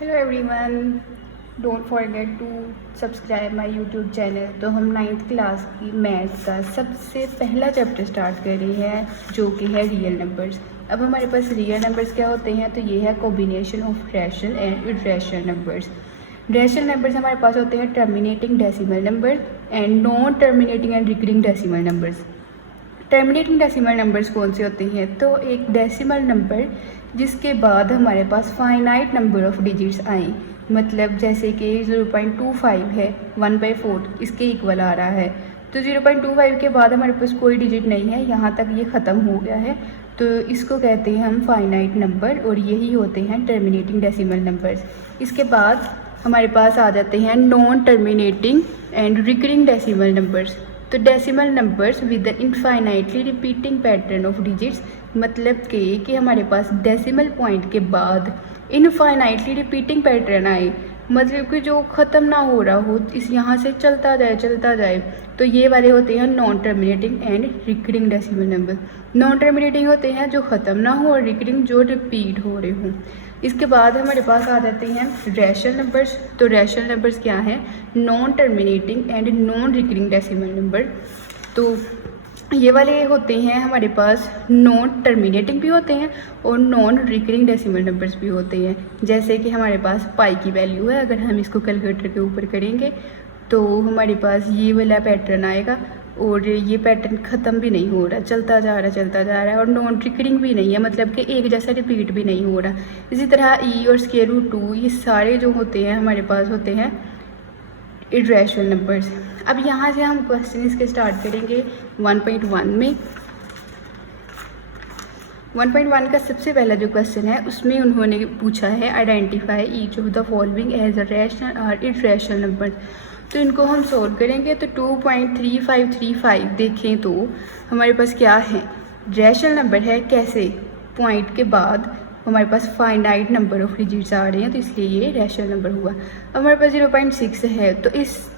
Hello everyone, don't forget to subscribe my YouTube channel. तो हम 9th class की maths का सबसे पहला चैप्टर स्टार्ट कर रहे हैं, जो कि है रियल नंबर्स। अब हमारे पास रियल नंबर्स क्या होते हैं, तो ये है combination of rational and irrational numbers. Rational numbers हमारे पास होते हैं terminating decimal number and non terminating and recurring decimal numbers. Terminating decimal numbers कौन से होते हैं, तो एक डेसिमल नंबर जिसके बाद हमारे पास फाइनाइट नंबर ऑफ डिजिट्स आए, मतलब जैसे कि 0.25 है 1/4 इसके इक्वल आ रहा है। तो 0.25 के बाद हमारे पास कोई डिजिट नहीं है, यहाँ तक ये ख़त्म हो गया है, तो इसको कहते हैं हम फाइनाइट नंबर, और यही होते हैं टर्मिनेटिंग डेसिमल नंबर्स। इसके बाद हमारे पास आ जाते हैं non terminating and recurring decimal numbers. तो decimal numbers with the infinitely repeating pattern of digits, मतलब कि हमारे पास डेसिमल पॉइंट के बाद इनफाइनाइटली रिपीटिंग पैटर्न आए, मतलब कि जो ख़त्म ना हो रहा हो, इस यहाँ से चलता जाए, तो ये वाले होते हैं non terminating and recurring decimal number. Non terminating होते हैं जो ख़त्म ना हो, और रिकरिंग जो रिपीट हो रहे हों। इसके बाद हमारे पास आ जाते हैं रैशनल नंबर्स। तो रैशनल नंबर्स क्या हैं, non terminating and non recurring decimal number. तो ये वाले होते हैं हमारे पास नॉन टर्मिनेटिंग भी होते हैं और नॉन रिकरिंग डेसिमल नंबर्स भी होते हैं। जैसे कि हमारे पास पाई की वैल्यू है, अगर हम इसको कैलकुलेटर के ऊपर करेंगे तो हमारे पास ये वाला पैटर्न आएगा, और ये पैटर्न ख़त्म भी नहीं हो रहा, चलता जा रहा है, और नॉन रिकरिंग भी नहीं है, मतलब कि एक जैसा रिपीट भी नहीं हो रहा। इसी तरह ई और स्क्वायर रूट 2 ये सारे जो होते हैं हमारे पास होते हैं इर्रेशनल नंबर्स। अब यहाँ से हम क्वेश्चन इसके स्टार्ट करेंगे 1.1 में। 1.1 का सबसे पहला जो क्वेश्चन है उसमें उन्होंने पूछा है identify each of the following as a rational और इर्रेशनल नंबर। तो इनको हम सोल्व करेंगे। तो 2.3535 देखें तो हमारे पास क्या है, रैशनल नंबर है। कैसे, पॉइंट के बाद हमारे पास फाइनाइट नंबर ऑफ डिजिट्स आ रहे हैं, तो इसलिए ये रैशनल नंबर हुआ। अब हमारे पास 0.6 है, तो इस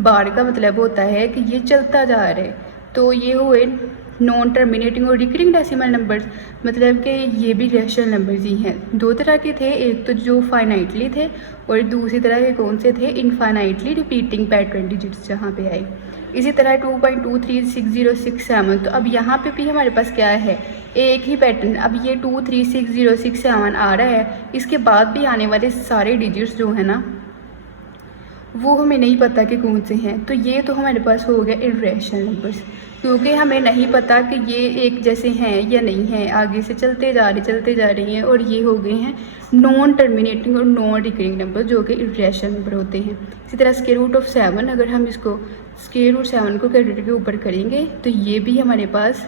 बार का मतलब होता है कि ये चलता जा रहा है, तो ये हुए नॉन टर्मिनेटिंग और रिकरिंग डेसिमल नंबर्स, मतलब कि ये भी रैशनल नंबर्स ही हैं। दो तरह के थे, एक तो जो फाइनाइटली थे और दूसरी तरह के कौन से थे, इनफाइनाइटली रिपीटिंग पैटर्न डिजिट्स जहाँ पे आए। इसी तरह 2.236067, तो अब यहाँ पे भी हमारे पास क्या है, एक ही पैटर्न। अब ये 236067 आ रहा है, इसके बाद भी आने वाले सारे डिजिट्स जो है ना वो हमें नहीं पता कि कौन से हैं, तो ये तो हमारे पास हो गया इर्रेशनल नंबर्स, क्योंकि हमें नहीं पता कि ये एक जैसे हैं या नहीं हैं, आगे से चलते जा रहे हैं, और ये हो गए हैं नॉन टर्मिनेटिंग और नॉन रिकरिंग नंबर, जो कि इर्रेशनल नंबर होते हैं। इसी तरह स्क्वायर रूट ऑफ 7, अगर हम इसको स्क्वायर रूट 7 को कैलकुलेटर के ऊपर करेंगे तो ये भी हमारे पास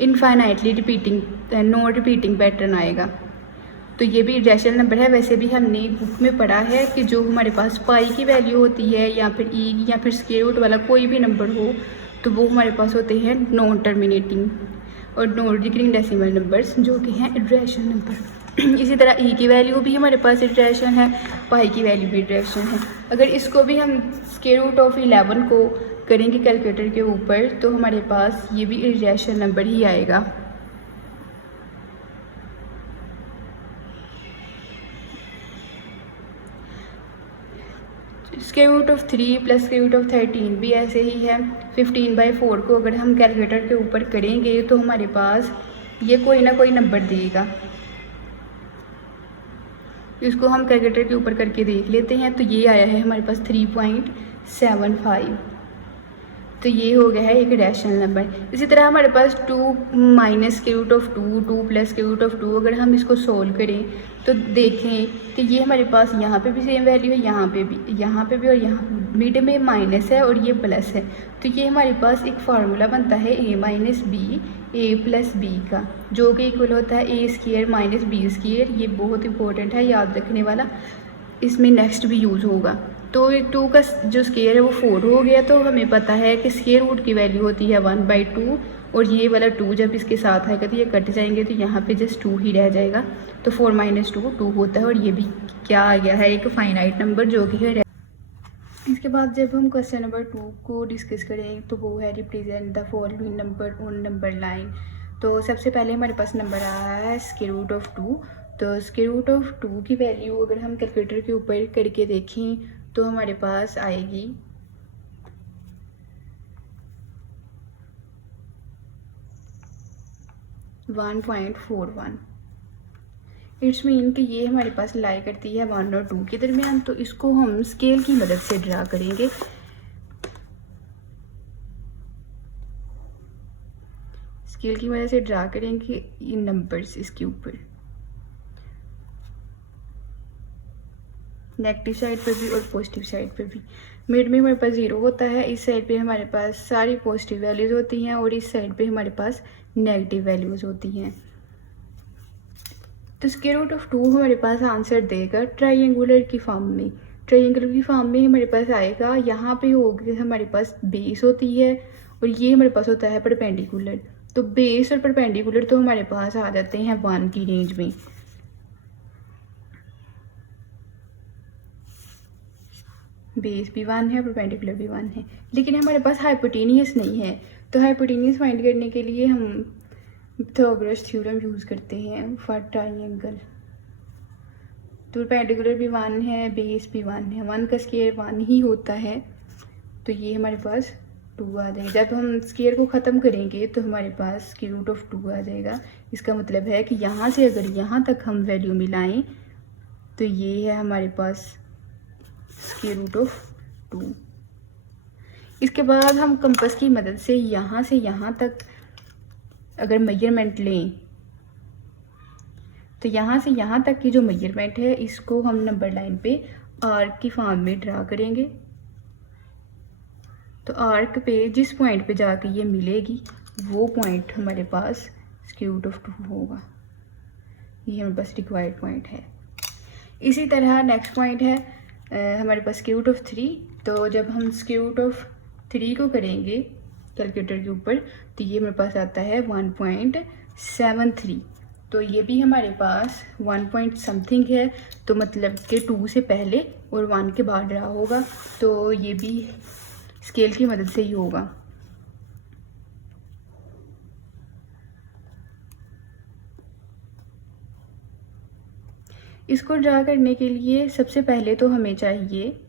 infinitely repeating non repeating pattern आएगा, तो ये भी रैशनल नंबर है। वैसे भी हमने बुक में पढ़ा है कि जो हमारे पास पाई की वैल्यू होती है, या फिर ई या फिर स्क्वायर रूट वाला कोई भी नंबर हो, तो वो हमारे पास होते हैं नॉन टर्मिनेटिंग और नॉन रिकरिंग डेसिमल नंबर्स, जो कि हैं इर्रेशनल नंबर। इसी तरह ई की वैल्यू भी हमारे पास इर्रेशनल है, पाई की वैल्यू भी इर्रेशनल है। अगर इसको भी हम स्क्वायर रूट ऑफ 11 को करेंगे कैलकुलेटर के ऊपर, तो हमारे पास ये भी इर्रेशनल नंबर ही आएगा। Square root of 3 plus square root of 13 भी ऐसे ही है। 15/4 को अगर हम कैलकुलेटर के ऊपर करेंगे तो हमारे पास ये कोई ना कोई नंबर देगा, इसको हम कैलकुलेटर के ऊपर करके देख लेते हैं। तो ये आया है हमारे पास 3.75, तो ये हो गया है एक रैशनल नंबर। इसी तरह हमारे पास 2 minus square root of 2, 2 plus square root of 2, अगर हम इसको सोल्व करें तो देखें कि ये हमारे पास यहाँ पे भी सेम वैल्यू है, यहाँ पे भी और यहाँ मिड में माइनस है और ये प्लस है, तो ये हमारे पास एक फार्मूला बनता है a minus b a plus b का, जो कि इक्वल होता है a square minus b square. ये बहुत इंपॉर्टेंट है, याद रखने वाला, इसमें नेक्स्ट भी यूज़ होगा। तो 2 का जो स्क्वायर है वो 4 हो गया, तो हमें पता है कि स्क्वायर रूट की वैल्यू होती है 1/2, और ये वाला 2 जब इसके साथ आएगा तो ये कट जाएंगे, तो यहाँ पे जस्ट 2 ही रह जाएगा, तो 4 माइनस 2 2 होता है, और ये भी क्या आ गया है, एक फाइनाइट नंबर, जो कि है। इसके बाद जब हम क्वेश्चन नंबर 2 को डिस्कस करें तो वो है represent the following number on number line. तो सबसे पहले हमारे पास नंबर आ रहा है स्क्वायर रूट ऑफ 2, तो स्क्वायर रूट ऑफ 2 की वैल्यू अगर हम कैलकुलेटर के ऊपर करके देखें तो हमारे पास आएगी 1.41। इट्स मीन कि ये हमारे पास लाई करती है 1 और 2 के दरमियान। तो इसको हम स्केल की मदद से ड्रा करेंगे। स्केल की मदद से ड्रा करेंगे इन नंबर्स इसके ऊपर, नेगेटिव साइड पे भी और पॉजिटिव साइड पे भी। मिड में हमारे पास 0 होता है, इस साइड पे हमारे पास सारी पॉजिटिव वैल्यूज़ होती हैं और इस साइड पे हमारे पास नेगेटिव वैल्यूज़ होती हैं। तो स्क्वायर रूट ऑफ 2 हमारे पास आंसर देगा ट्रायंगुलर की फॉर्म में। ट्रायंगुलर की फॉर्म में हमारे पास आएगा, यहाँ पे होगी हमारे पास बेस होती है और ये हमारे पास होता है परपेंडिकुलर। तो बेस और परपेंडिकुलर तो हमारे पास आ जाते हैं 1 की रेंज में। बेस भी 1 है, परपेंडिकुलर भी 1 है, लेकिन हमारे पास हाइपोटेनियस नहीं है। तो हाइपोटेनियस फाइंड करने के लिए हम पिथागोरस थ्योरम यूज़ करते हैं फॉर ट्रायंगल। तो परपेंडिकुलर भी 1 है, बेस भी 1 है, 1 का स्क्वायर 1 ही होता है। तो ये हमारे पास 2 आ जाएगा। जब हम स्क्वायर को ख़त्म करेंगे तो हमारे पास स्क्वायर रूट ऑफ 2 आ जाएगा। इसका मतलब है कि यहाँ से अगर यहाँ तक हम वैल्यू मिलाएं तो ये है हमारे पास स्क्वायर रूट ऑफ 2। इसके बाद हम कंपास की मदद से यहाँ तक अगर मेजरमेंट लें तो यहाँ से यहाँ तक की जो मेजरमेंट है इसको हम नंबर लाइन पे आर्क की फॉर्म में ड्रा करेंगे। तो आर्क पे जिस पॉइंट पे जाके ये मिलेगी वो पॉइंट हमारे पास स्क्वायर रूट ऑफ 2 होगा। ये हमारे पास रिक्वायर्ड पॉइंट है। इसी तरह नेक्स्ट पॉइंट है हमारे पास स्क्वायर रूट ऑफ 3। तो जब हम स्क्वायर रूट ऑफ 3 को करेंगे कैलकुलेटर के ऊपर तो ये मेरे पास आता है 1.73। तो ये भी हमारे पास 1 पॉइंट समथिंग है, तो मतलब कि 2 से पहले और 1 के बाद रहा होगा। तो ये भी स्केल की मदद से ही होगा। इसको ड्रा करने के लिए सबसे पहले तो हमें चाहिए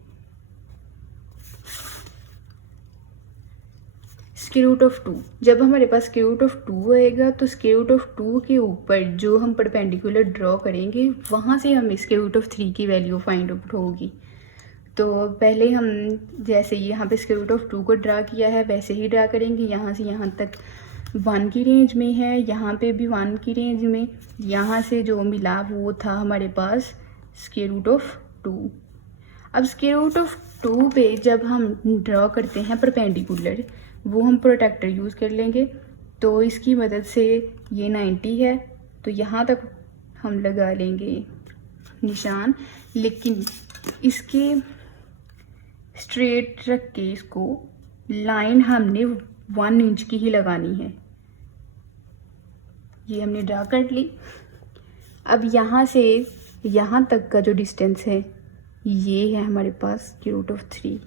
स्क्वायर रूट ऑफ 2। जब हमारे पास स्क्वायर रूट ऑफ 2 आएगा तो स्क्वायर रूट ऑफ 2 के ऊपर जो हम परपेंडिकुलर ड्रॉ करेंगे वहाँ से हमें स्क्वायर रूट ऑफ 3 की वैल्यू फाइंड आउट होगी। तो पहले हम जैसे यहाँ पे स्क्वायर रूट ऑफ 2 को ड्रा किया है वैसे ही ड्रा करेंगे। यहाँ से यहाँ तक 1 की रेंज में है, यहाँ पे भी 1 की रेंज में, यहाँ से जो मिला वो था हमारे पास स्क्वायर रूट ऑफ 2। अब स्क्वायर रूट ऑफ 2 पे जब हम ड्रॉ करते हैं परपेंडिकुलर वो हम प्रोटेक्टर यूज़ कर लेंगे। तो इसकी मदद से ये 90 है तो यहाँ तक हम लगा लेंगे निशान, लेकिन इसके स्ट्रेट रख के इसको लाइन हमने 1 इंच की ही लगानी है। ये हमने ड्रा कर ली। अब यहाँ से यहाँ तक का जो डिस्टेंस है ये है हमारे पास square root of 3।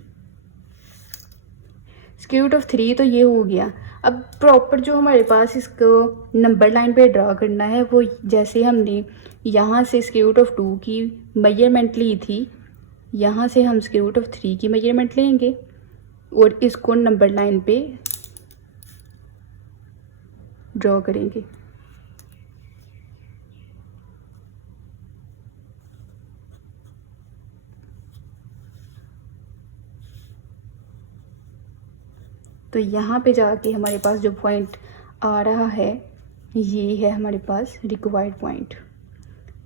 Square root of 3 तो ये हो गया। अब प्रॉपर जो हमारे पास इसको नंबर लाइन पे ड्रा करना है वो जैसे हमने यहाँ से स्क्वायर रूट ऑफ 2 की मेजरमेंट ली थी, यहाँ से हम स्क्वायर रूट ऑफ 3 की मेजरमेंट लेंगे और इसको नंबर लाइन पे ड्रॉ करेंगे। तो यहाँ पे जाके हमारे पास जो पॉइंट आ रहा है ये है हमारे पास रिक्वायर्ड पॉइंट।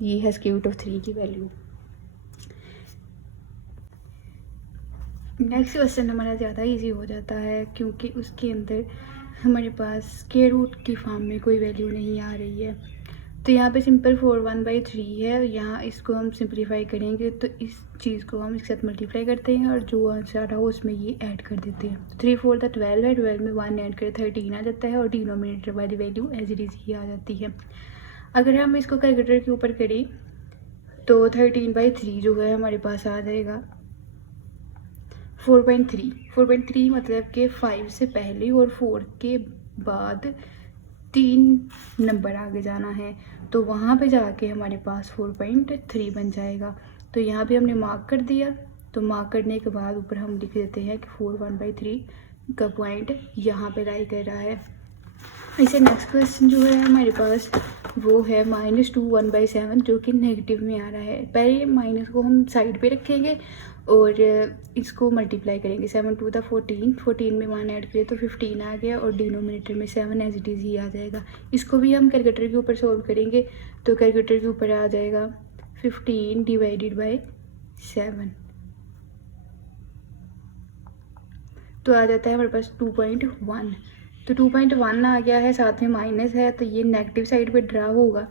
ये है स्क्वायर रूट ऑफ 3 की वैल्यू। नेक्स्ट क्वेश्चन हमारा ज़्यादा इजी हो जाता है क्योंकि उसके अंदर हमारे पास स्क्वायर रूट की फॉर्म में कोई वैल्यू नहीं आ रही है। तो यहाँ पे सिंपल 4/1/3 है। यहाँ इसको हम सिंप्लीफाई करेंगे तो इस चीज़ को हम इसके साथ मल्टीप्लाई करते हैं और जो आंसर आ रहा हो उसमें ये ऐड कर देते हैं। 3 4 12 है, 12 में 1 ऐड करें 13 आ जाता है और डिनोमिनेटर वाली वैल्यू एज इट इज़ ही आ जाती है। अगर हम इसको कैलकुलेटर के ऊपर करें तो 13/3 जो है हमारे पास आ जाएगा 4.3। 4.3 मतलब कि 5 से पहले और 4 के बाद 3 नंबर आगे जाना है। तो वहाँ पे जाके हमारे पास 4.3 बन जाएगा। तो यहाँ पे हमने मार्क कर दिया। तो मार्क करने के बाद ऊपर हम लिख देते हैं कि 4/1/3 का पॉइंट यहाँ पे लाई कर रहा है। इसे नेक्स्ट क्वेश्चन जो है हमारे पास वो है -2 1/7 जो कि नेगेटिव में आ रहा है। पहले माइनस को हम साइड पे रखेंगे और इसको मल्टीप्लाई करेंगे। 7 2 14, 14 में 1 ऐड करें तो 15 आ गया और डिनोमिनेटर में 7 एज इट इज़ ही आ जाएगा। इसको भी हम कैलकुलेटर के ऊपर सॉल्व करेंगे तो कैलकुलेटर के ऊपर आ जाएगा 15 डिवाइडेड बाई 7, तो आ जाता है हमारे पास 2.1। तो 2.1 आ गया है, साथ में माइनस है तो ये नेगेटिव साइड पे ड्रा होगा।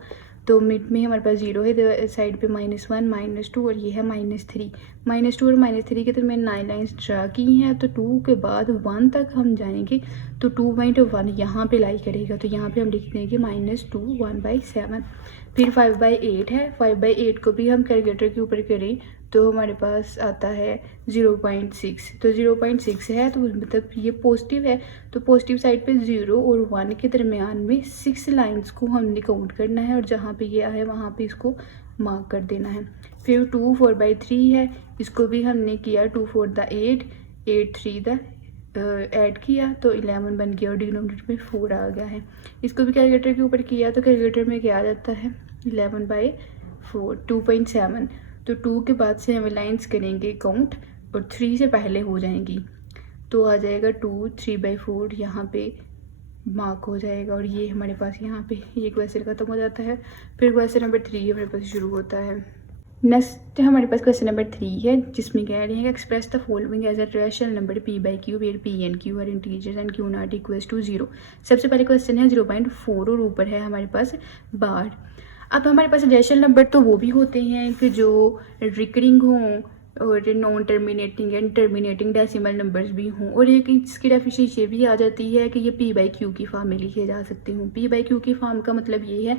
तो मिड में हमारे पास 0 है, साइड पे -1 -2 और ये है -3। -2 और -3 के दरमियान 9 लाइन्स ड्रा की हैं। तो 2 के बाद 1 तक हम जाएंगे तो 2.1 यहाँ पे लाई करेगा। तो यहाँ पे हम लिख देंगे -2 1/7। फिर 5/8 है, 5/8 को भी हम कैलकुलेटर के ऊपर करें तो हमारे पास आता है 0.6। तो 0.6 है तो मतलब ये पॉजिटिव है। तो पॉजिटिव साइड पे 0 और 1 के दरमियान में 6 लाइंस को हमने काउंट करना है और जहाँ पे ये आए वहाँ पे इसको मार्क कर देना है। फिर 2 4/3 है, इसको भी हमने किया 2 4 द 8 8 3 द ऐड किया तो 11 बन गया और डिनोमिनेटर में 4 आ गया है। इसको भी कैलकुलेटर के ऊपर किया तो कैलकुलेटर में क्या आ जाता है 11/4 2.7। तो 2 के बाद से हम लाइन्स करेंगे काउंट और 3 से पहले हो जाएंगी तो आ जाएगा 2 3/4 यहाँ पे मार्क हो जाएगा और ये हमारे पास यहाँ पे ये क्वेश्चन खत्म हो जाता है। फिर क्वेश्चन नंबर 3 हमारे पास शुरू होता है। नेक्स्ट हमारे पास क्वेश्चन नंबर 3 है जिसमें कह रहे हैं express the following as a rational number p/q where p and q are integers and q not equals to 0। सबसे पहले क्वेश्चन है 0.4 और ऊपर है हमारे पास बार। अब हमारे पास रैशनल नंबर तो वो भी होते हैं कि जो रिकरिंग हों और non terminating and terminating decimal numbers भी हों, और एक इसकी डेफिनेशन ये भी आ जाती है कि ये p/q की फॉर्म में लिखे जा सकते हों। p/q की फॉर्म का मतलब ये है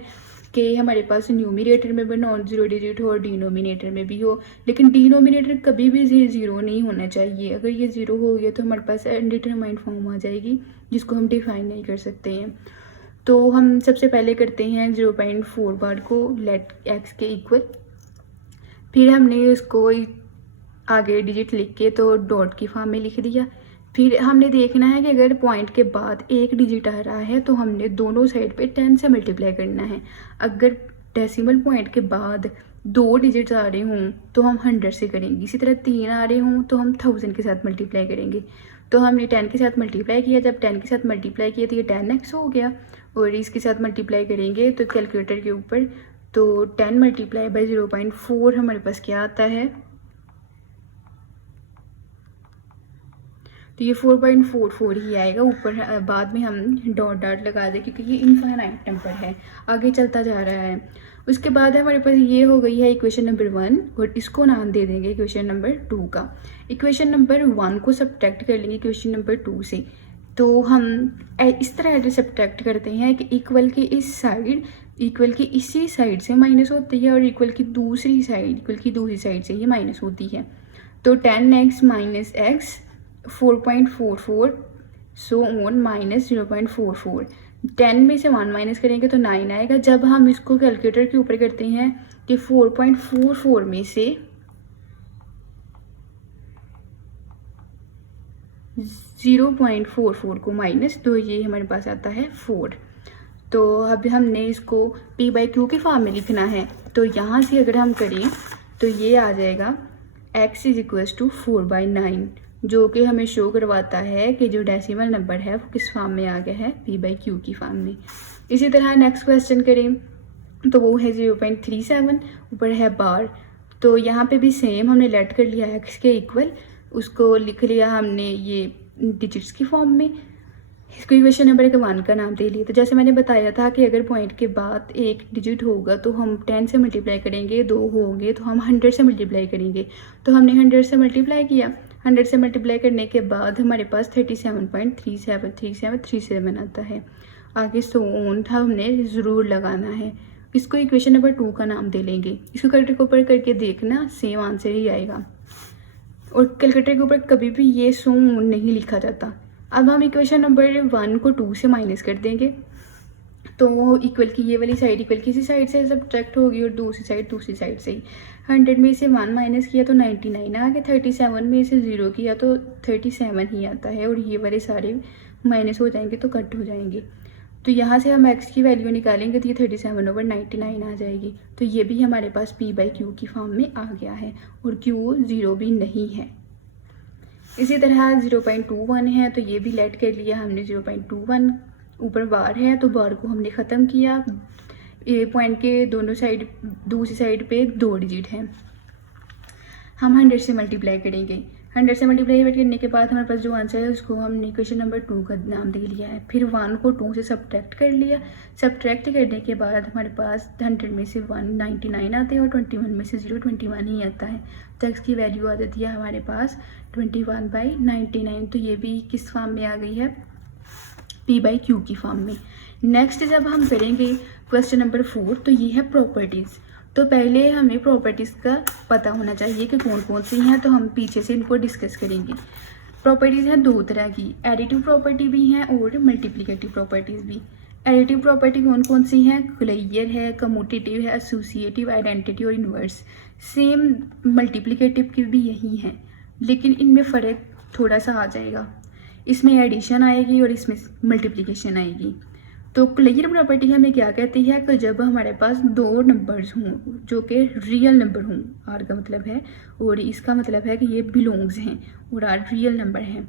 कि हमारे पास न्यूमिनेटर में भी नॉन जीरो डिजिट हो और डिनोमिनेटर में भी हो, लेकिन डिनोमिनेटर कभी भी ज़ीरो नहीं होना चाहिए। अगर ये ज़ीरो हो गया तो हमारे पास अनडिटरमाइंड फॉर्म आ जाएगी जिसको हम डिफाइन नहीं कर सकते हैं। तो हम सबसे पहले करते हैं 0.4 बार को लेट x के इक्वल, फिर हमने उसको आगे डिजिट लिख के तो डॉट की फॉर्म में लिख दिया। फिर हमने देखना है कि अगर पॉइंट के बाद एक डिजिट आ रहा है तो हमने दोनों साइड पे 10 से मल्टीप्लाई करना है। अगर डेसिमल पॉइंट के बाद 2 डिजिट्स आ रहे हों तो हम 100 से करेंगे। इसी तरह 3 आ रहे हों तो हम 1000 के साथ मल्टीप्लाई करेंगे। तो हमने 10 के साथ मल्टीप्लाई किया, जब 10 के साथ मल्टीप्लाई किया तो ये 10x हो गया और इसके साथ मल्टीप्लाई करेंगे तो कैलकुलेटर के ऊपर तो 10 मल्टीप्लाई बाई 0.4 हमारे पास क्या आता है, तो ये 4.44 ही आएगा। ऊपर बाद में हम डॉट डॉट लगा दें क्योंकि ये इनफाइनाइट नंबर है, आगे चलता जा रहा है। उसके बाद हमारे पास ये हो गई है इक्वेशन नंबर 1 और इसको नाम दे देंगे इक्वेशन नंबर 2 का। इक्वेशन नंबर 1 को सब्ट्रैक्ट कर लेंगे इक्वेशन नंबर 2 से। तो हम इस तरह सब्ट्रैक्ट करते हैं कि इक्वल की इस साइड इक्वल की इसी साइड से माइनस होती है और इक्वल की दूसरी साइड से ही माइनस होती है। तो 10x minus x 4.44 so on minus 0.44। 10 में से 1 माइनस करेंगे तो 9 आएगा। जब हम इसको कैलकुलेटर के ऊपर करते हैं कि 4.44 में से 0.44 को माइनस तो ये हमारे पास आता है 4। तो अब हमने इसको p/q की फॉर्म में लिखना है। तो यहाँ से अगर हम करें तो ये आ जाएगा x = 4/9 जो कि हमें शो करवाता है कि जो डेसिमल नंबर है वो किस फॉर्म में आ गया है, p/q की फॉर्म में। इसी तरह नेक्स्ट क्वेश्चन करें तो वो है 0.37, ऊपर है बार। तो यहाँ पे भी सेम हमने लेट कर लिया x के इक्वल, उसको लिख लिया हमने ये डिजिट्स की फॉर्म में। इसको इक्वेशन नंबर 1 का नाम दे लिया। तो जैसे मैंने बताया था कि अगर पॉइंट के बाद एक डिजिट होगा तो हम 10 से मल्टीप्लाई करेंगे, 2 होंगे तो हम 100 से मल्टीप्लाई करेंगे। तो हमने 100 से मल्टीप्लाई किया, 100 से मल्टीप्लाई करने के बाद हमारे पास 37.3737 आता है। आगे सो ऑन हमने ज़रूर लगाना है। इसको इक्वेशन नंबर 2 का नाम दे लेंगे। इसको कैलकुलेटर के ऊपर करके देखना, सेम आंसर ही आएगा। और कैलकुलेटर के ऊपर कभी भी ये सो नहीं लिखा जाता। अब हम इक्वेशन नंबर 1 को 2 से माइनस कर देंगे तो इक्वल की ये वाली साइड इक्वल किसी साइड से सब्ट्रैक्ट होगी और दूसरी साइड से ही। 100 में से 1 माइनस किया तो 99 आ गया, 37 में से 0 किया तो 37 ही आता है, और ये वाले सारे माइनस हो जाएंगे तो कट हो जाएंगे। तो यहाँ से हम x की वैल्यू निकालेंगे तो ये 37/99 आ जाएगी। तो ये भी हमारे पास p/q की फॉर्म में आ गया है, और q 0 भी नहीं है। इसी तरह 0.21 है, तो ये भी लेट कर लिया हमने 0.21। ऊपर बार है तो बार को हमने ख़त्म किया, ए पॉइंट के दोनों साइड दूसरी साइड पे 2 डिजिट हैं, हम 100 से मल्टीप्लाई करेंगे। 100 से मल्टीप्लाई करने के बाद हमारे पास जो आंसर है उसको हमने क्वेश्चन नंबर 2 का नाम दे लिया है। फिर 1 को 2 से सब्ट्रैक्ट कर लिया, सब्ट्रैक्ट करने के बाद हमारे पास 100 में से 199 आते हैं और 21 में से 0 21 ही आता है। तो x की वैल्यू आ जाती है हमारे पास 21/99। तो ये भी किस फॉर्म में आ गई है, p/q की फॉर्म में। नेक्स्ट जब हम करेंगे क्वेश्चन नंबर 4, तो ये है प्रॉपर्टीज़। तो पहले हमें प्रॉपर्टीज़ का पता होना चाहिए कि कौन कौन सी हैं, तो हम पीछे से इनको डिस्कस करेंगे। प्रॉपर्टीज़ हैं 2 तरह की, एडिटिव प्रॉपर्टी भी हैं और मल्टीप्लिकेटिव प्रॉपर्टीज़ भी। एडिटिव प्रॉपर्टी कौन कौन सी हैं, क्लियर है, कम्यूटेटिव है, एसोसिएटिव, आइडेंटिटी और इन्वर्स। सेम मल्टीप्लिकेटिव की भी यही हैं, लेकिन इनमें फ़र्क थोड़ा सा आ जाएगा, इसमें एडिशन आएगी और इसमें मल्टीप्लिकेशन आएगी। तो क्लियर प्रॉपर्टी हमें क्या कहती है कि जब हमारे पास 2 नंबर्स हों जो कि रियल नंबर हों, आर का मतलब है, और इसका मतलब है कि ये बिलोंग्स हैं और आर रियल नंबर हैं।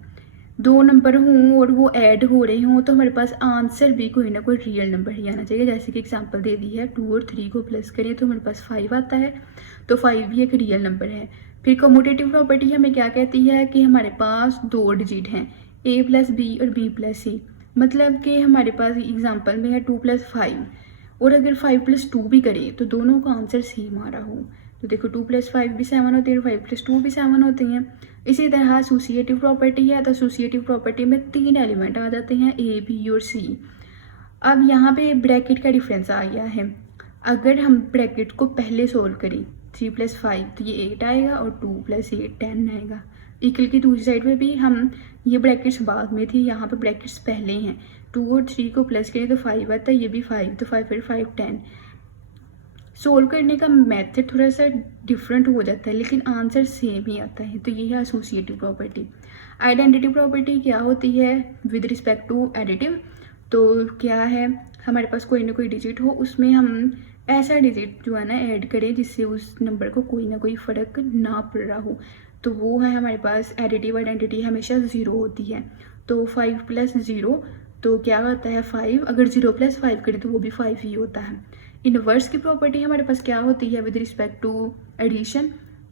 2 नंबर हों और वो ऐड हो रहे हों तो हमारे पास आंसर भी कोई ना कोई रियल नंबर ही आना चाहिए। जैसे कि एग्जांपल दे दी है, 2 और 3 को प्लस करें तो हमारे पास 5 आता है, तो 5 भी एक रियल नंबर है। फिर कम्यूटेटिव प्रॉपर्टी हमें क्या कहती है कि हमारे पास 2 डिजिट हैं, a + b और b + c। मतलब कि हमारे पास एग्जांपल में है 2 + 5, और अगर 5 + 2 भी करें तो दोनों का आंसर सेम आ रहा हो। तो देखो 2 + 5 भी 7 होते हैं और 5 + 2 भी 7 होते हैं। इसी तरह एसोसिएटिव प्रॉपर्टी है, तो एसोसिएटिव प्रॉपर्टी में 3 एलिमेंट आ जाते हैं, a, b और c। अब यहाँ पे ब्रैकेट का डिफरेंस आ गया है। अगर हम ब्रैकेट को पहले सोल्व करें 3 + 5 तो ये 8 आएगा और 2 + 8 10 आएगा। इक्वल की दूसरी साइड में भी हम ये ब्रैकेट्स बाद में थी, यहाँ पे ब्रैकेट्स पहले हैं। 2 और 3 को प्लस करें तो 5 आता है, ये भी 5, तो 5 फिर 5 10। सोल्व करने का मेथड थोड़ा सा डिफरेंट हो जाता है लेकिन आंसर सेम ही आता है। तो ये है एसोसिएटिव प्रॉपर्टी। आइडेंटिटी प्रॉपर्टी क्या होती है विद रिस्पेक्ट टू एडिटिव, तो क्या है, हमारे पास कोई ना कोई डिजिट हो, उसमें हम ऐसा डिजिट जो है ना ऐड करें जिससे उस नंबर को कोई ना कोई फ़र्क ना पड़ रहा हो, तो वो है हमारे पास एडिटिव आइडेंटिटी हमेशा 0 होती है। तो 5 + 0 तो क्या होता है 5, अगर 0 + 5 करें तो वो भी 5 ही होता है। इनवर्स की प्रॉपर्टी हमारे पास क्या होती है विद रिस्पेक्ट टू एडिशन,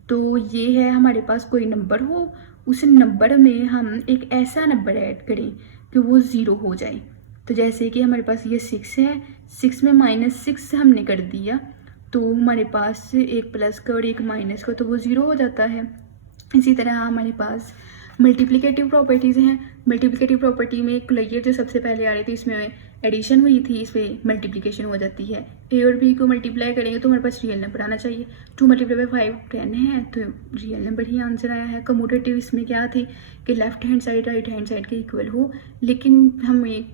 तो ये है हमारे पास कोई नंबर हो, उस नंबर में हम एक ऐसा नंबर ऐड करें कि वो 0 हो जाए। तो जैसे कि हमारे पास ये 6 है, 6 में -6 हमने कर दिया तो हमारे पास एक प्लस का और एक माइनस का, तो वो 0 हो जाता है। इसी तरह हमारे पास मल्टीप्लिकेटिव प्रॉपर्टीज़ हैं। मल्टीप्लिकेटिव प्रॉपर्टी में क्लियर जो सबसे पहले आ रही थी इसमें एडिशन हुई थी, इस पर मल्टीप्लिकेशन हो जाती है। a और b को मल्टीप्लाई करेंगे तो हमारे पास रियल नंबर आना चाहिए। 2 × 5 10 है, तो रियल नंबर ही आंसर आया है। कम्यूटेटिव इसमें क्या थी कि left hand side right hand side के इक्वल हो, लेकिन हमें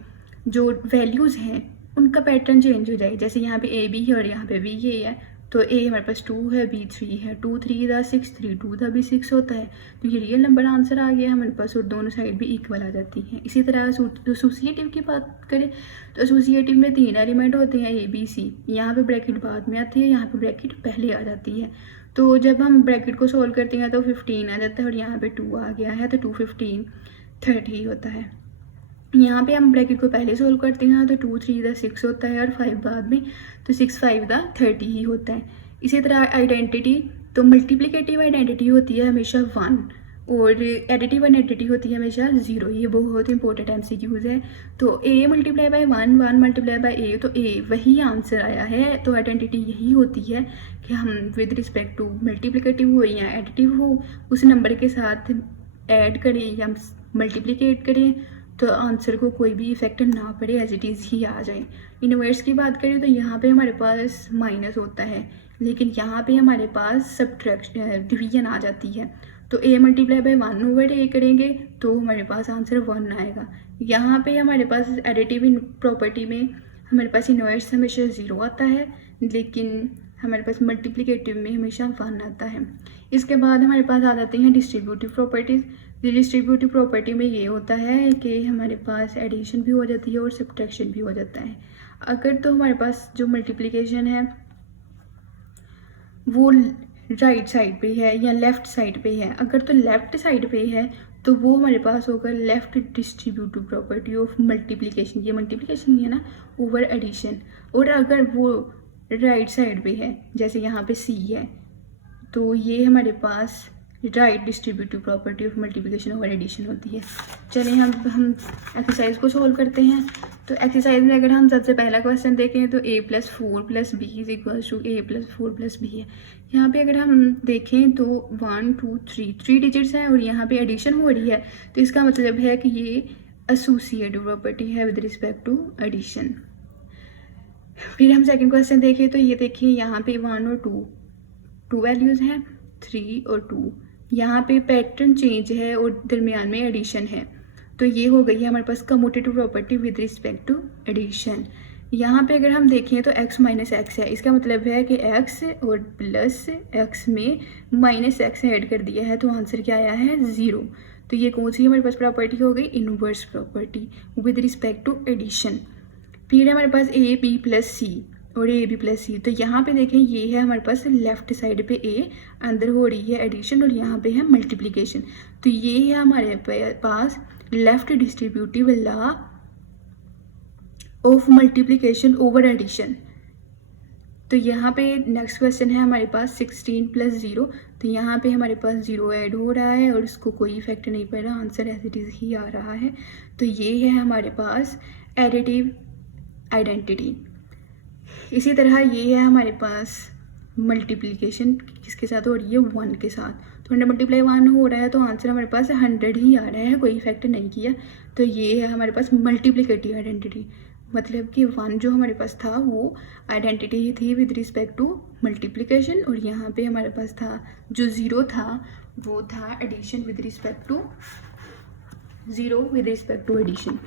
जो वैल्यूज़ हैं उनका पैटर्न चेंज हो जाए। जैसे यहाँ पे a b है और यहाँ पे b ये है, तो a हमारे पास 2 है, b 3 है, 2 3 दा 6 3 2 दा भी 6 होता है, तो ये रियल नंबर आंसर आ गया हमारे पास और दोनों साइड भी इक्वल आ जाती हैं। इसी तरह एसोसिएटिव की बात करें तो एसोसिएटिव में 3 एलिमेंट होते हैं a b c, यहाँ पे ब्रैकेट बाद में आती है, यहाँ पे ब्रैकेट पहले आ जाती है। तो जब हम ब्रैकेट को सोल्व करते हैं तो 15 आ जाता है और यहाँ पे 2 आ गया है, तो 2 15 30 होता है। यहाँ पे हम ब्रैकेट को पहले सोल्व करते हैं तो 2 3 दा 6 होता है और 5 बाद में, तो 6 5 दा 30 ही होता है। इसी तरह आइडेंटिटी, तो मल्टीप्लिकेटिव आइडेंटिटी होती है हमेशा 1 और एडिटिव आइडेंटिटी होती है हमेशा 0। ये बहुत इंपॉर्टेंट MCQs है। तो a × 1 1 × a, तो a वही आंसर आया है। तो आइडेंटिटी यही होती है कि हम विद रिस्पेक्ट टू मल्टीप्लिकेटिव हो या एडिटिव हो उस नंबर के साथ ऐड करें या मल्टीप्लिकेट करें तो आंसर को कोई भी इफेक्ट ना पड़े, एज इट इज़ ही आ जाए। इनवर्स की बात करें तो यहाँ पे हमारे पास माइनस होता है, लेकिन यहाँ पे हमारे पास सब्ट्रैक्शन डिवीजन आ जाती है। तो a × 1/a करेंगे तो हमारे पास आंसर 1 आएगा। यहाँ पे हमारे पास एडिटिव प्रॉपर्टी में हमारे पास इनवर्स हमेशा 0 आता है, लेकिन हमारे पास मल्टीप्लिकेटिव में हमेशा 1 आता है। इसके बाद हमारे पास आ जाती हैं डिस्ट्रीब्यूटिव प्रॉपर्टीज़। डिस्ट्रीब्यूटिव प्रॉपर्टी में ये होता है कि हमारे पास एडिशन भी हो जाती है और सब्ट्रैक्शन भी हो जाता है। अगर तो हमारे पास जो मल्टीप्लिकेशन है वो राइट साइड पे है या लेफ़्ट साइड पे है, अगर तो लेफ़्ट साइड पे है तो वो हमारे पास होगा left distributive property of multiplication, ये मल्टीप्लिकेशन है ना, ओवर एडिशन। और अगर वो राइट साइड पे है, जैसे यहाँ पे सी है, तो ये हमारे पास right distributive property of multiplication over addition होती है। चलिए हम एक्सरसाइज को सोल्व करते हैं। तो एक्सरसाइज में अगर हम सबसे पहला क्वेश्चन देखें तो a+4+b is equals to a+4+b है। यहाँ पे अगर हम देखें तो 1 2 3 डिजिट्स हैं और यहाँ पे एडिशन हो रही है, तो इसका मतलब है कि ये एसोसिएटिव प्रॉपर्टी है विद रिस्पेक्ट टू एडिशन। फिर हम सेकंड क्वेश्चन देखें तो ये देखिए यहाँ पे 1 और 2 वैल्यूज़ हैं, 3 और 2। यहाँ पे पैटर्न चेंज है और दरमियान में एडिशन है, तो ये हो गई है हमारे पास commutative property with respect to addition. यहाँ पे अगर हम देखें तो x माइनस एक्स है, इसका मतलब है कि x और प्लस x में माइनस एक्स ऐड कर दिया है, तो आंसर क्या आया है 0। तो ये कौन सी हमारे पास प्रॉपर्टी हो गई, inverse property with respect to addition. फिर हमारे पास a b प्लस सी और ए बी प्लस सी, तो यहाँ पे देखें ये है हमारे पास लेफ्ट साइड पे ए, अंदर हो रही है एडिशन और यहाँ पे है मल्टीप्लिकेशन। तो ये है हमारे पास left distributive law of multiplication over addition. तो यहाँ पे नेक्स्ट क्वेश्चन है हमारे पास 16 + 0, तो यहाँ पे हमारे पास 0 ऐड हो रहा है और इसको कोई इफेक्ट नहीं पड़ रहा, आंसर एज इट इज़ ही आ रहा है। तो ये है हमारे पास एडिटिव आइडेंटिटी। इसी तरह ये है हमारे पास मल्टीप्लिकेशन किसके साथ हो रही है, 1 के साथ। तो 100 × 1 हो रहा है, तो आंसर हमारे पास 100 ही आ रहा है, कोई इफेक्ट नहीं किया। तो ये है हमारे पास मल्टीप्लिकेटिव आइडेंटिटी, मतलब कि 1 जो हमारे पास था वो आइडेंटिटी ही थी विद रिस्पेक्ट टू मल्टीप्लिकेशन, और यहाँ पे हमारे पास था जो 0 था वो था addition with respect to 0 with respect to addition.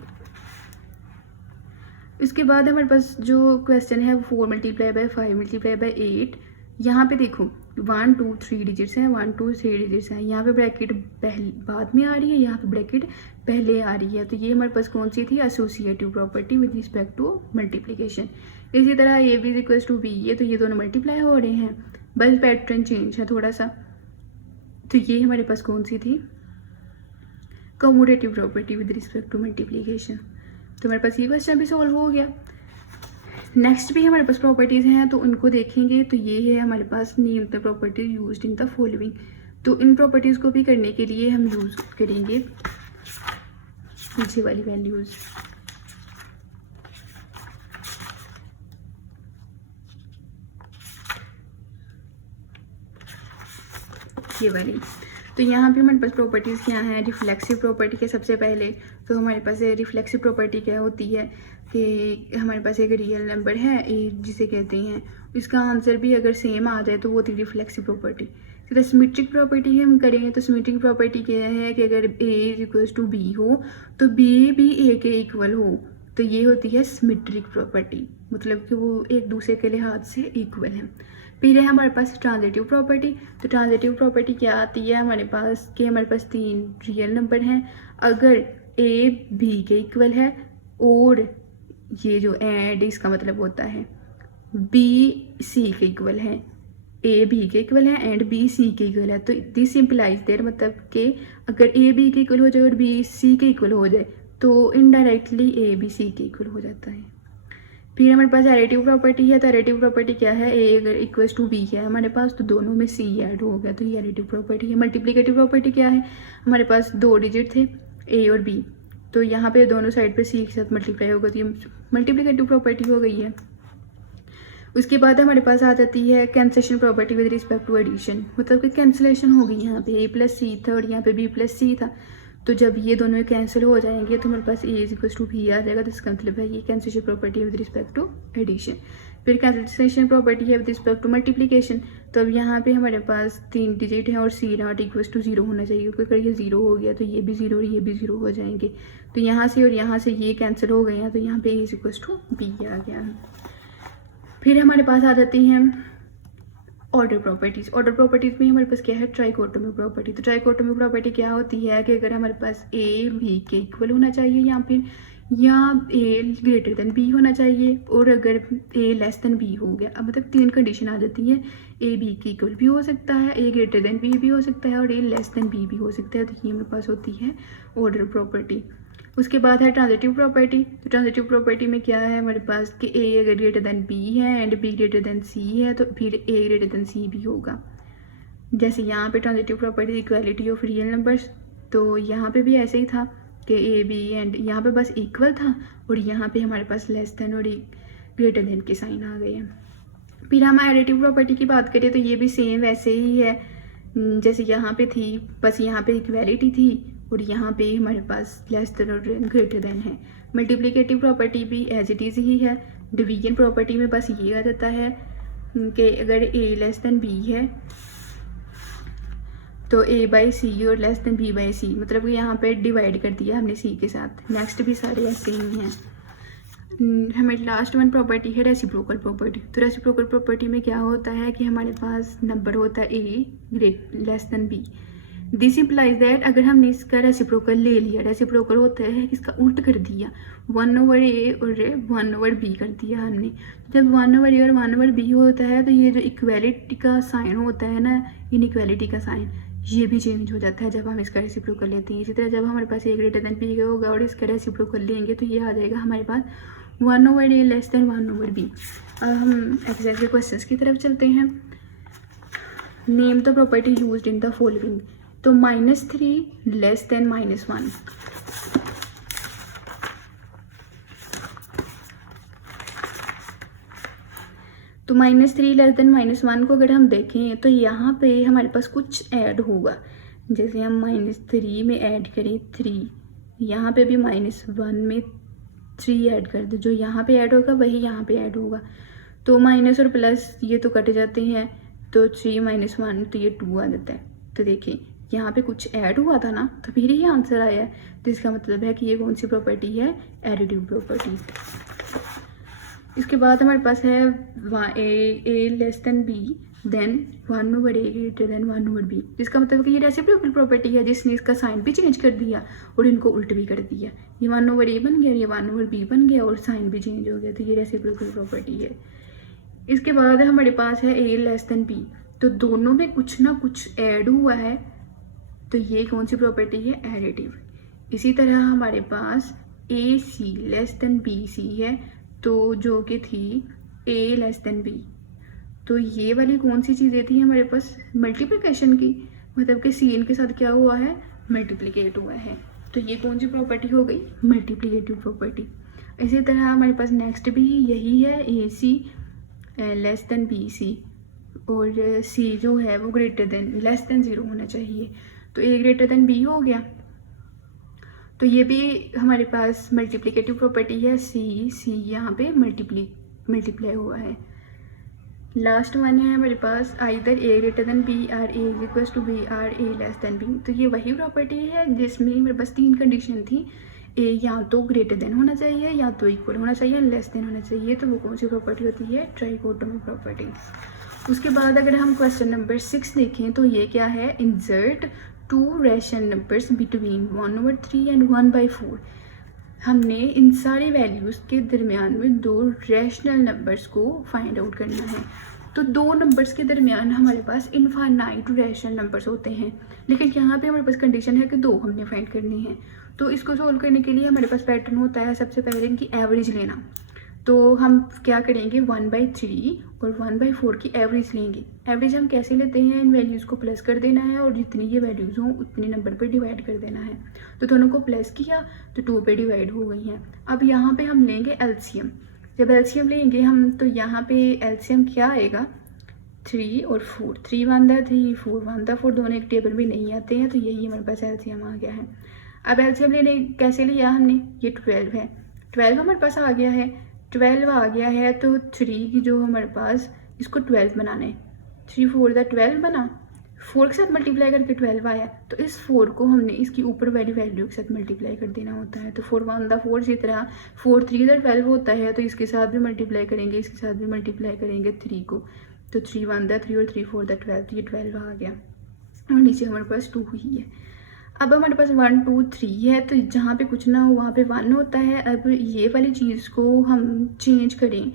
इसके बाद हमारे पास जो क्वेश्चन है 4 × 5 × 8। यहाँ पे देखो 1 2 3 डिजिट्स हैं, 1 2 3 डिजिट्स हैं, यहाँ पे ब्रैकेट बाद में आ रही है, यहाँ पे ब्रैकेट पहले आ रही है। तो ये हमारे पास कौन सी थी, associative property with respect to multiplication. इसी तरह A B equals to B, ये तो ये दोनों मल्टीप्लाई हो रहे हैं, बस पैटर्न चेंज है थोड़ा सा। तो ये हमारे पास कौन सी थी, commutative property with respect to multiplication. तो हमारे पास ये क्वेश्चन भी सॉल्व हो गया। नेक्स्ट भी हमारे पास प्रॉपर्टीज़ हैं, तो उनको देखेंगे। तो ये है हमारे पास name the property used in the following. तो इन प्रॉपर्टीज़ को भी करने के लिए हम यूज़ करेंगे पीछे वाली वैल्यूज़। ये वाली, तो यहाँ पे हमारे पास प्रॉपर्टीज़ क्या हैं, रिफ्लेक्सिव प्रॉपर्टी के सबसे पहले तो हमारे पास रिफ्लेक्सिव प्रॉपर्टी क्या होती है कि हमारे पास एक रियल नंबर है ए जिसे कहते हैं, इसका आंसर भी अगर सेम आ जाए तो वो होती है रिफ्लेक्सिव प्रॉपर्टी। तो सिमेट्रिक प्रॉपर्टी हम करेंगे, तो सिमेट्रिक प्रॉपर्टी क्या है कि अगर ए इक्वल्स टू बी हो तो बी भी ए के इक्वल हो, तो ये होती है सिमेट्रिक प्रॉपर्टी, मतलब कि वो एक दूसरे के लिहाज से इक्वल है। फिर है हमारे पास ट्रांजिटिव प्रॉपर्टी। तो ट्रांजिटिव प्रॉपर्टी क्या आती है हमारे पास कि हमारे पास 3 रियल नंबर हैं, अगर ए बी के इक्वल है और ये जो एंड इसका मतलब होता है बी सी के इक्वल है, ए बी के इक्वल है एंड बी सी के इक्वल है, तो दिस इम्प्लाइज देयर, मतलब कि अगर ए बी के इक्वल हो जाए और बी सी के इक्वल हो जाए तो इनडायरेक्टली ए बी सी के इक्वल हो जाता है। फिर हमारे पास एडिटिव प्रॉपर्टी है। तो एडिटिव प्रॉपर्टी क्या है, ए अगर इक्वल्स टू बी है हमारे पास तो दोनों में सी ऐड हो गया, तो ये एडिटिव प्रॉपर्टी है। मल्टीप्लिकेटिव प्रॉपर्टी क्या है, हमारे पास 2 डिजिट थे ए और बी, तो यहाँ पे दोनों साइड पे सी के साथ मल्टीप्लाई होगा, तो ये मल्टीप्लिकेटिव प्रॉपर्टी हो गई है। उसके बाद हमारे पास आ जाती है cancellation property with respect to addition, मतलब कि कैंसलेशन हो गई, यहाँ पे ए प्लस सी था और यहाँ पे बी प्लस सी था, तो जब ये दोनों कैंसिल हो जाएंगे तो हमारे पास ए इक्वल्स टू बी आ जाएगा, तो इसका मतलब है ये cancellation property with respect to addition. फिर कैंसिलेशन प्रॉपर्टी है विद रिस्पेक्ट टू मल्टीप्लिकेशन। तो अब यहाँ पे हमारे पास 3 डिजिट है और सी नॉट इक्वल टू 0 होना चाहिए, क्योंकि अगर ये 0 हो गया तो ये भी 0 और ये भी 0 हो जाएंगे। तो यहाँ से और यहाँ से ये कैंसिल हो गए हैं, तो यहाँ पे ए इज इक्वल टू बी आ गया है। फिर हमारे पास आ जाती हैं ऑर्डर प्रॉपर्टीज़। ऑर्डर प्रॉपर्टीज़ में हमारे पास क्या है, ट्राइकोटोमी प्रॉपर्टी। तो ट्राइकोटोमी प्रॉपर्टी क्या होती है कि अगर हमारे पास ए बी के इक्वल होना चाहिए या ए ग्रेटर देन बी होना चाहिए, और अगर ए लेस देन बी हो गया, अब मतलब 3 कंडीशन आ जाती है। ए बी के इक्वल भी हो सकता है, ए ग्रेटर देन बी भी हो सकता है, और ए लेस देन बी भी हो सकता है। तो ये हमारे पास होती है ऑर्डर प्रॉपर्टी। उसके बाद है ट्रांजिटिव प्रॉपर्टी। तो ट्रांजिटिव प्रॉपर्टी में क्या है हमारे पास कि ए अगर ग्रेटर देन बी है एंड बी ग्रेटर देन सी है, तो फिर ए ग्रेटर देन सी भी होगा। जैसे यहाँ पे transitive property equality of real numbers, तो यहाँ पे भी ऐसे ही था कि ए बी एंड यहाँ पे बस इक्वल था, और यहाँ पे हमारे पास लेस देन और ग्रेटर देन के साइन आ गए हैं। फिर हम एडिटिव प्रॉपर्टी की बात करें तो ये भी सेम वैसे ही है जैसे यहाँ पे थी, बस यहाँ पे इक्वालिटी थी और यहाँ पे हमारे पास लेस देन और ग्रेटर देन है। मल्टीप्लिकेटिव प्रॉपर्टी भी एज इट इज़ ही है। डिवीजन प्रॉपर्टी में बस ये आ जाता है कि अगर ए लेस देन बी है तो ए बाई सी और लेस देन बी बाई सी, मतलब कि यहाँ पे डिवाइड कर दिया हमने सी के साथ। नेक्स्ट भी सारे ऐसे ही हैं। हमारी लास्ट वन प्रॉपर्टी है रेसिप्रोकल प्रॉपर्टी। तो रेसिप्रोकल प्रॉपर्टी में क्या होता है कि हमारे पास नंबर होता है A less than B. This implies that अगर हमने इसका रेसिप्रोकल ले लिया, रेसिप्रोकल होता है कि इसका उल्ट कर दिया, 1/a और 1/b कर दिया हमने। जब 1/a और 1/b होता है तो ये जो इक्वालिटी का साइन होता है ना, इनइक्वालिटी का साइन, ये भी चेंज हो जाता है जब हम इसका रेसिप्रोकल लेते हैं। इसी तरह जब हमारे पास ए ग्रेटर देन बी होगा और इसका रेसिप्रोकल लेंगे तो ये आ जाएगा हमारे पास 1/a लेस देन 1/b। अब हम एक्सरसाइज के क्वेश्चंस की तरफ चलते हैं। Name the property used in the following. तो -3 लेस देन -1। तो -3 लेस देन -1 को अगर हम देखें तो यहाँ पे हमारे पास कुछ ऐड होगा। जैसे हम -3 में ऐड करें 3, यहाँ पे भी -1 में 3 ऐड कर दे, जो यहाँ पे ऐड होगा वही यहाँ पे ऐड होगा। तो माइनस और प्लस ये तो कट जाते हैं, तो 3 - 1 तो ये 2 आ जाता है। तो देखिए यहाँ पे कुछ ऐड हुआ था ना, तो फिर ये आंसर आया है। तो इसका मतलब है कि ये कौन सी प्रॉपर्टी है, एडिटिव प्रॉपर्टी। इसके बाद हमारे पास है A less than B then 1/a greater than 1/b, जिसका मतलब कि ये रेसिप्रोकल प्रॉपर्टी है जिसने इसका साइन भी चेंज कर दिया और इनको उल्ट भी कर दिया। ये 1/a बन गया, ये 1/b बन गया और साइन भी चेंज हो गया, तो ये रेसिप्रोकल प्रॉपर्टी है। इसके बाद हमारे पास है ए लेस देन बी। तो दोनों में कुछ ना कुछ ऐड हुआ है, तो ये कौन सी प्रॉपर्टी है, एडिटिव। इसी तरह हमारे पास ए सी लेस देन बी सी है, तो जो कि थी ए लेस देन बी। तो ये वाली कौन सी चीज़ें थी हमारे पास, मल्टीप्लिकेशन की, मतलब कि सी इनके साथ क्या हुआ है, मल्टीप्लिकेट हुआ है। तो ये कौन सी प्रॉपर्टी हो गई, मल्टीप्लिकेटिव प्रॉपर्टी। इसी तरह हमारे पास नेक्स्ट भी यही है, ए सी लेस देन बी सी, और सी जो है वो ग्रेटर देन लेस देन 0 होना चाहिए। तो ए ग्रेटर देन बी हो गया, तो ये भी हमारे पास मल्टीप्लिकेटिव प्रॉपर्टी है। सी यहाँ पे मल्टीप्लाई हुआ है। लास्ट वन है हमारे पास either A greater than B or A is equal to B or A less than B. तो ये वही प्रॉपर्टी है जिसमें मेरे पास 3 कंडीशन थी, ए या तो ग्रेटर देन होना चाहिए, या तो इक्वल होना चाहिए, लेस देन होना चाहिए। तो वो कौन सी प्रॉपर्टी होती है, ट्राइकोटोमी प्रॉपर्टी। उसके बाद अगर हम क्वेश्चन नंबर 6 देखें तो ये क्या है, insert 2 rational numbers between 1/3 and 1/4। हमने इन सारी वैल्यूज़ के दरमियान में 2 रैशनल नंबर्स को फाइंड आउट करना है। तो 2 नंबर्स के दरमियान हमारे पास इनफाइनाइट रैशनल नंबर्स होते हैं, लेकिन यहाँ पे हमारे पास कंडीशन है कि 2 हमने फाइंड करनी है। तो इसको सोल्व करने के लिए हमारे पास पैटर्न होता है सबसे पहले इनकी एवरेज लेना। तो हम क्या करेंगे, 1/3 और 1/4 की एवरेज लेंगे। एवरेज हम कैसे लेते हैं, इन वैल्यूज़ को प्लस कर देना है और जितनी ये वैल्यूज़ हों उतने नंबर पर डिवाइड कर देना है। तो दोनों को प्लस किया तो 2 पे डिवाइड हो गई हैं। अब यहाँ पे हम लेंगे एलसीएम। जब एलसीएम लेंगे हम तो यहाँ पे एलसीएम क्या आएगा, 3 और 4, 3 × 1 = 3, 4 × 1 = 4, दोनों एक टेबल में नहीं आते हैं, तो यही हमारे पास एलसीएम आ गया है। अब एलसीएम लेने कैसे लिया हमने, ये 12 है, 12 हमारे पास आ गया है। 12 आ गया है तो 3 की जो हमारे पास इसको 12 बनाना है। 3 4 दा 12 बना, 4 के साथ मल्टीप्लाई करके 12 आया, तो इस 4 को हमने इसकी ऊपर वाली वैल्यू के साथ मल्टीप्लाई कर देना होता है। तो 4 1 दा 4, इसी तरह 4 3 दा 12 होता है, तो इसके साथ भी मल्टीप्लाई करेंगे, इसके साथ भी मल्टीप्लाई करेंगे 3 को, तो 3 1 दा 3 और 3 4 दा 12, तो ये 12 आ गया और नीचे हमारे पास 2 ही है। अब हमारे पास 1 2 3 है, तो जहाँ पे कुछ ना हो वहाँ पे 1 होता है। अब ये वाली चीज़ को हम चेंज करें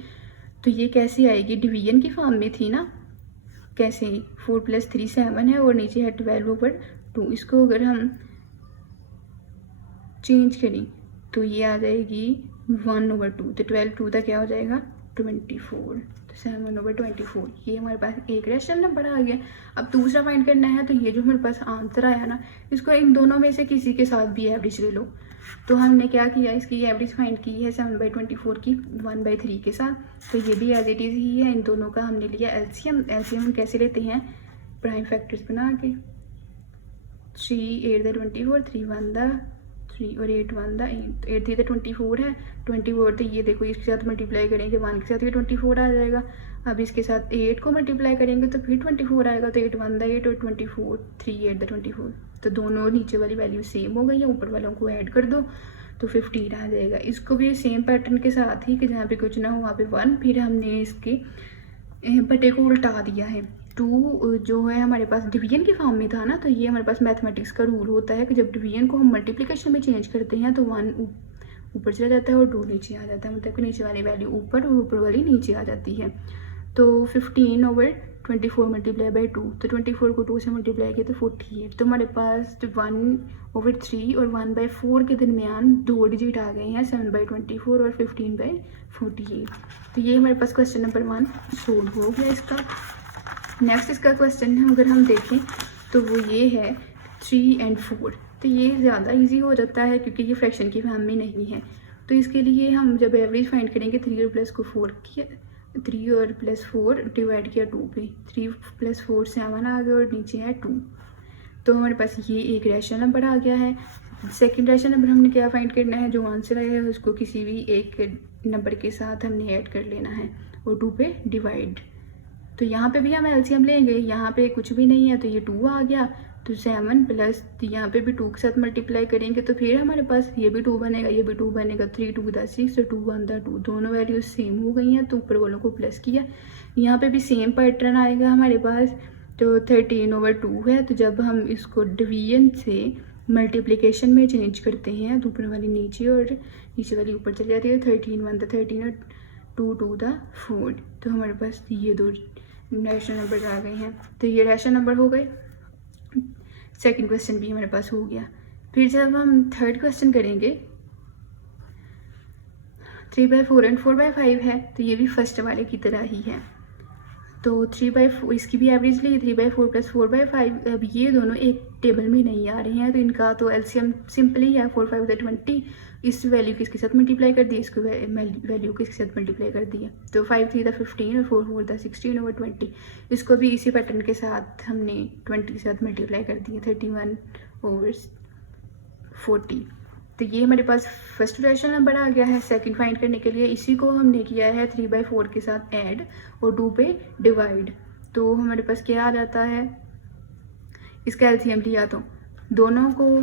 तो ये कैसे आएगी, डिवीजन की फॉर्म में थी ना, कैसे 4 + 3 7 है और नीचे है 12/2। इसको अगर हम चेंज करें तो ये आ जाएगी 1/2, तो 12 2 का क्या हो जाएगा 24, तो 7/24। ये हमारे पास एक रैशनल नंबर आ गया। अब दूसरा फाइंड करना है, तो ये जो हमारे पास आंसर आया ना, इसको इन दोनों में से किसी के साथ भी एवरेज ले लो। तो हमने क्या किया, इसकी एवरेज फाइंड की है 7/24 की 1/3 के साथ, तो ये भी एज इट इज़ ही है। इन दोनों का हमने लिया एलसीएम। एलसीएम हम कैसे लेते हैं, प्राइम फैक्टर्स बना के, 3 8 दा 24, 3 1 दा 3 और 8 1 दा 8, 8 3 दा 24 है, 24 तो ये देखो इसके साथ मल्टीप्लाई करेंगे 1 के साथ ये 24 आ जाएगा। अब इसके साथ 8 को मल्टीप्लाई करेंगे तो फिर 24 आएगा, तो 8 1 दा 8 और 24 3 8 दा 24, तो दोनों नीचे वाली वैल्यू सेम हो गई है, ऊपर वालों को ऐड कर दो तो 15 आ जाएगा। इसको भी सेम पैटर्न के साथ ही कि जहाँ पे कुछ ना हो वहाँ पे 1, फिर हमने इसके बटे को उल्टा दिया है। 2 जो है हमारे पास डिवीजन की फॉर्म में था ना, तो ये हमारे पास मैथमेटिक्स का रूल होता है कि जब डिवीजन को हम मल्टीप्लिकेशन में चेंज करते हैं तो 1 ऊपर चला जाता है और 2 नीचे आ जाता है, मतलब कि नीचे वाली वैल्यू ऊपर और ऊपर वाली नीचे आ जाती है। तो 15/24 मल्टीप्लाई बाई 2, तो 24 को 2 से मल्टीप्लाई किया तो 48, तो हमारे पास 1/3 और 1/4 के दरमियान 2 डिजिट आ गए हैं, 7/24 और 15/48। तो ये हमारे पास क्वेश्चन नंबर 1 सोल्व हो गया इसका। नेक्स्ट इसका क्वेश्चन है, अगर हम देखें तो वो ये है 3 और 4, तो ये ज़्यादा इजी हो जाता है क्योंकि ये फ्रैक्शन की फॉर्म में नहीं है। तो इसके लिए हम जब एवरेज फाइंड करेंगे 3 और प्लस को 4 किया, 3 और प्लस 4 डिवाइड किया 2 पे, 3 + 4 7 आ गया और नीचे है 2, तो हमारे पास ये एक रैशनल नंबर आ गया है। सेकंड रैशनल नंबर हमने क्या फाइंड करना है, जो आंसर आया है उसको किसी भी एक नंबर के साथ हमने ऐड कर लेना है और 2 पे डिवाइड। तो यहाँ पे भी हम एलसीएम लेंगे, यहाँ पे कुछ भी नहीं है तो ये 2 आ गया, तो 7 प्लस यहाँ पे भी 2 के साथ मल्टीप्लाई करेंगे तो फिर हमारे पास ये भी 2 बनेगा, ये भी 2 बनेगा, 3 2 दा 6 और 2 1 दा 2, दोनों वैल्यूज सेम हो गई हैं, तो ऊपर वालों को प्लस किया। यहाँ पे भी सेम पैटर्न आएगा हमारे पास, तो 13/2 है, तो जब हम इसको डिवीजन से मल्टीप्लिकेशन में चेंज करते हैं तो ऊपर वाली नीचे और नीचे वाली ऊपर चली जाती है, 13 1 दा 13 और 2 2 दा 4, तो हमारे पास ये 2 रैशनल नंबर आ गए हैं। तो ये रैशनल नंबर हो गए, सेकंड क्वेश्चन भी हमारे पास हो गया। फिर जब हम थर्ड क्वेश्चन करेंगे 3/4 और 4/5 है, तो ये भी फर्स्ट वाले की तरह ही है। तो 3/4 इसकी भी एवरेज ली, 3/4 + 4/5। अब ये दोनों एक टेबल में नहीं आ रहे हैं, तो इनका तो एलसीएम सिंपल ही है, 4 5 दा 20, इस वैल्यू किसके साथ मल्टीप्लाई कर दी, इसको वैल्यू किसके साथ मल्टीप्लाई कर दी है, तो 5 3 दा 15 और 4 4 दा 16/20। इसको भी इसी पैटर्न के साथ हमने 20 के साथ मल्टीप्लाई कर दिया, 31/40। तो ये हमारे पास फर्स्ट रैशनल नंबर आ गया है। सेकंड फाइंड करने के लिए इसी को हमने किया है 3/4 के साथ ऐड और 2 पे डिवाइड, तो हमारे पास क्या आ जाता है, इसका एलसीएम लिया तो दोनों को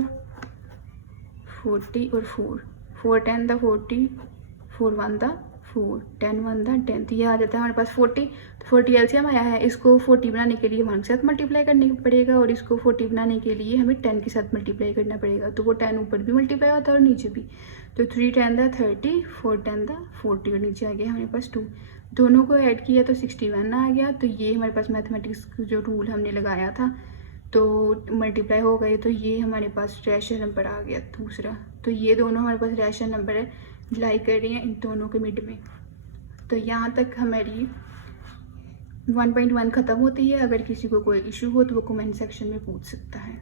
40 और 4 10 दा 40, 4 1 दा 4, 10 1 दा 10, तो ये आ जाता है हमारे पास 40। तो 40 एलसीएम आया है, इसको 40 बनाने के लिए 1 के साथ मल्टीप्लाई करना पड़ेगा और इसको 40 बनाने के लिए हमें 10 के साथ मल्टीप्लाई करना पड़ेगा, तो वो 10 ऊपर भी मल्टीप्लाई होता है और नीचे भी, तो 3 10 दा 30, 4 10 दा 40 और नीचे आ गया हमारे पास 2, दोनों को ऐड किया तो 61 आ गया। तो ये हमारे पास मैथमेटिक्स जो रूल हमने लगाया था तो मल्टीप्लाई हो गए, तो ये हमारे पास रैशनल नंबर आ गया दूसरा। तो ये दोनों हमारे पास रैशनल नंबर है, लाई कर रही हैं इन दोनों के मिड में। तो यहाँ तक हमारी 1.1 ख़त्म होती है। अगर किसी को कोई इशू हो तो वो कमेंट सेक्शन में पूछ सकता है।